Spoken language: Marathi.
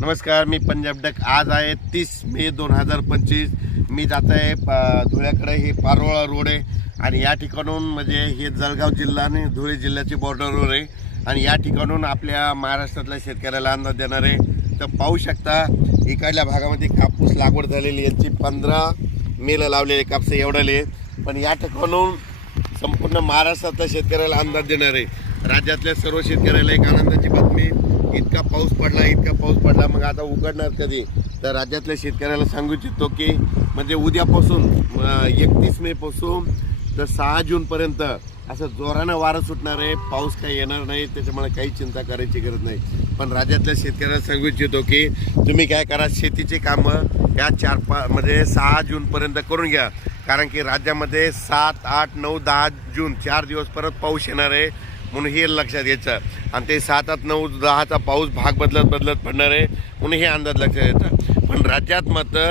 नमस्कार मी पंजाब डक. आज आहे तीस मे दोन हजार पंचवीस. मी जात आहे पा धुळ्याकडे. हे पारोळा रोड आहे. आणि या ठिकाणून म्हणजे हे जळगाव जिल्हा आणि धुळे जिल्ह्याची रोड आहे. आणि या ठिकाणून आपल्या महाराष्ट्रातल्या शेतकऱ्याला अंदाज देणार आहे. तर पाहू शकता इकडल्या भागामध्ये कापूस लागवड झालेली याची पंधरा मेला लावलेले कापसे एवढाले पण या ठिकाणून संपूर्ण महाराष्ट्रातल्या शेतकऱ्याला अंदाज देणार आहे. राज्यातल्या सर्व शेतकऱ्याला एक आनंदाची बातमी. मग आता उघडणार कधी? तर राज्यातल्या शेतकऱ्याला सांगू इच्छितो की म्हणजे उद्यापासून एकतीस मे पासून तर सहा जूनपर्यंत असं जोरानं वारं सुटणार आहे. पाऊस काही येणार नाही त्याच्यामुळे काही चिंता करायची गरज नाही. पण राज्यातल्या शेतकऱ्याला सांगू इच्छितो की तुम्ही काय करा शेतीची कामं या चार पा म्हणजे सहा जूनपर्यंत करून घ्या. कारण की राज्यामध्ये सात आठ नऊ दहा जून चार दिवस परत पाऊस येणार आहे म्हणून हे लक्षात घ्यायचं आणि ते सात आठ नऊ दहाचा पाऊस भाग बदलत बदलत पडणार आहे म्हणून हे अंदाज लक्षात घ्यायचा पण राज्यात मात्र